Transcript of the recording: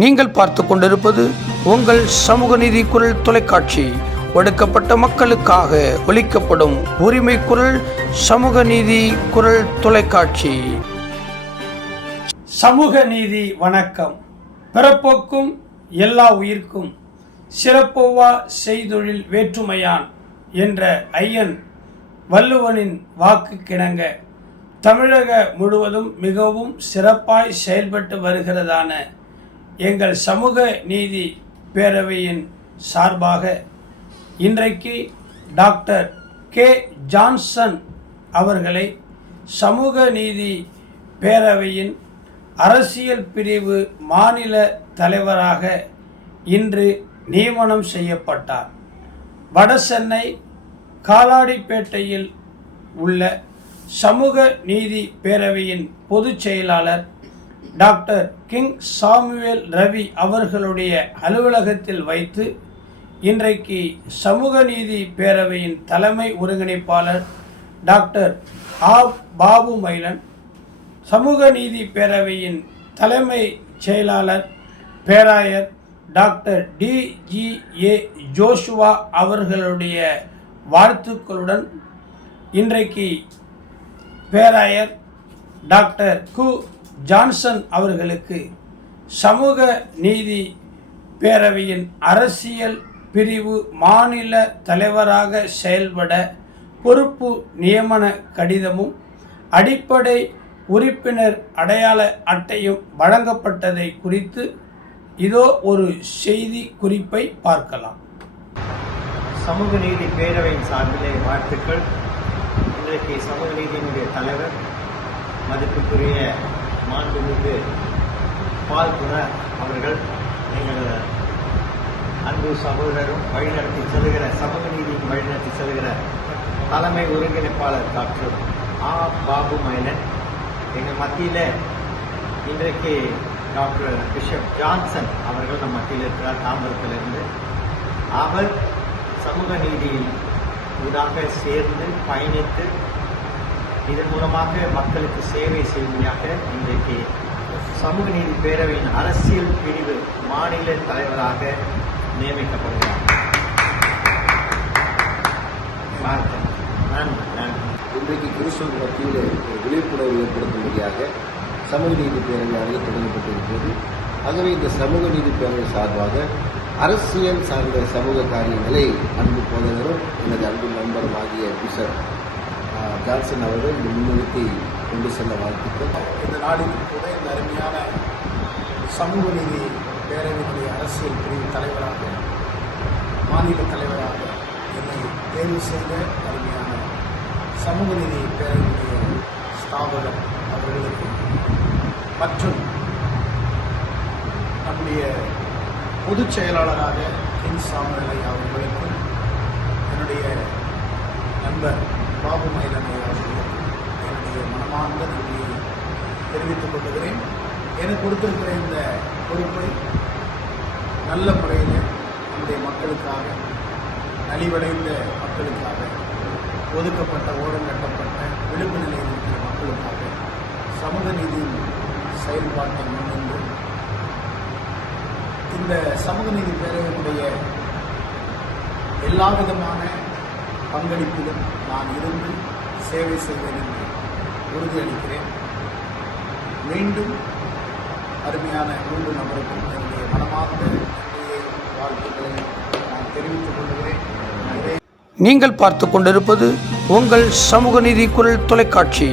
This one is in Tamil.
நீங்கள் பார்த்து கொண்டிருப்பது உங்கள் சமூக நீதி குரல் தொலைக்காட்சி. ஒடுக்கப்பட்ட மக்களுக்காக ஒலிக்கப்படும் உரிமை குரல் சமூக நீதி குரல் தொலைக்காட்சி. சமூக நீதி வணக்கம். பிறப்போக்கும் எல்லா உயிர்க்கும் சிறப்பொவ்வா செய்தொழில் வேற்றுமையான் என்ற ஐயன் வள்ளுவனின் வாக்கு கிணங்க தமிழக முழுவதும் மிகவும் சிறப்பாய் செயல்பட்டு வருகிறதான எங்கள் சமூக நீதி பேரவையின் சார்பாக இன்றைக்கு டாக்டர் கே ஜான்சன் அவர்களை சமூக நீதி பேரவையின் அரசியல் பிரிவு மாநில தலைவராக இன்று நியமனம் செய்யப்பட்டார். வடசென்னை காலாடிப்பேட்டையில் உள்ள சமூக நீதி பேரவையின் பொதுச் செயலாளர் டாக்டர் கிங் சாமுவேல் ரவி அவர்களுடைய அலுவலகத்தில் வைத்து இன்றைக்கு சமூக நீதி பேரவையின் தலைமை ஒருங்கிணைப்பாளர் டாக்டர் பாபு மைலன், சமூக நீதி பேரவையின் தலைமை செயலாளர் பேராயர் டாக்டர் DGA ஜோஷுவா அவர்களுடைய வாழ்த்துக்களுடன் இன்றைக்கு பேராயர் டாக்டர் கு ஜான்சன் அவர்களுக்கு சமூக நீதி பேரவையின் அரசியல் பிரிவு மாநில தலைவராக செயல்பட பொறுப்பு நியமன கடிதமும் அடிப்படை உறுப்பினர் அடையாள அட்டையும் வழங்கப்பட்டதை குறித்து இதோ ஒரு செய்தி குறிப்பை பார்க்கலாம். சமூக நீதி பேரவையின் சார்பிலே வாழ்த்துக்கள். இன்றைக்கு சமூக நீதியினுடைய தலைவர் மதிப்புக்குரிய மாண்புமிகு பால்குண அவர்கள், எங்கள் அன்பு சகோதரரும் வழிநடத்தி செல்கிற சமூக நீதியின் வழிநடத்தி செல்கிற தலைமை ஒருங்கிணைப்பாளர் டாக்டர் பாபு மைலன், எங்கள் மத்தியில் இன்றைக்கு டாக்டர் பிஷப் ஜான்சன் அவர்கள் நம் மத்தியில் இருக்கிறார் தாம்பரத்திலிருந்து. அவர் சமூக நீதியில் ஊடாக சேர்ந்து பயணித்து இதன் மூலமாக மக்களுக்கு சேவை செய்வதாக இன்றைக்கு சமூக நீதி பேரவையின் அரசியல் பிரிவு மாநில தலைவராக நியமிக்கப்படுகிறார். இன்றைக்கு கிறிஸ்தவ மத்தியில் விழிப்புணர்வு ஏற்படுத்தும்படியாக சமூக நீதி பேரவையாக தொடங்கப்பட்டிருக்கிறது. ஆகவே இந்த சமூக நீதி பேரவை சார்பாக அரசியல் சார்ந்த சமூக காரியங்களை அன்பு போதகரும் எனது அன்பு நண்பரும் ஆகிய பிஷப் ஜான்சன் அவர்கள் முன்னிறுத்தி கொண்டு செல்ல வாழ்த்துக்கள். இந்த நாளில் கூட இந்த அருமையான சமூக நீதி பேரவையினுடைய அரசியல் பிரிவு தலைவராக மாநில தலைவராக என்னை தேர்வு செய்த அருமையான சமூக நீதி பேரவையினுடைய ஸ்தாபகர் அவர்களுக்கும் மற்றும் நம்முடைய பொதுச் செயலாளராக கிங் சாமுவேல் அவர்களுக்கும் என்னுடைய நண்பர் பாபு மைலன் அவர்களுக்கும் என்னுடைய மனமார்ந்த நன்றியை தெரிவித்துக் கொள்கிறேன். எனக்கு கொடுத்திருக்கிற இந்த பொறுப்பை நல்ல முறையில் நம்முடைய மக்களுக்காக, நலிவடைந்த மக்களுக்காக, ஒதுக்கப்பட்ட ஓரங்கட்டப்பட்ட விளிம்பு நிலையில் இருக்கிற மக்களுக்காக சமூக நீதியின் செயல்பாட்டை முன்னின்று இந்த சமூக நீதி பேரவையினுடைய எல்லா விதமான பங்களிப்பிலும் நான் இருந்து சேவை செய்வேன் என்று உறுதியளிக்கிறேன். மீண்டும் அருமையான 3 நபருக்கும் என்னுடைய மனமார்ந்த வாழ்த்துக்களை நான் தெரிவித்துக் கொள்கிறேன். நீங்கள் பார்த்து கொண்டிருப்பது உங்கள் சமூக நீதி குரல் தொலைக்காட்சி.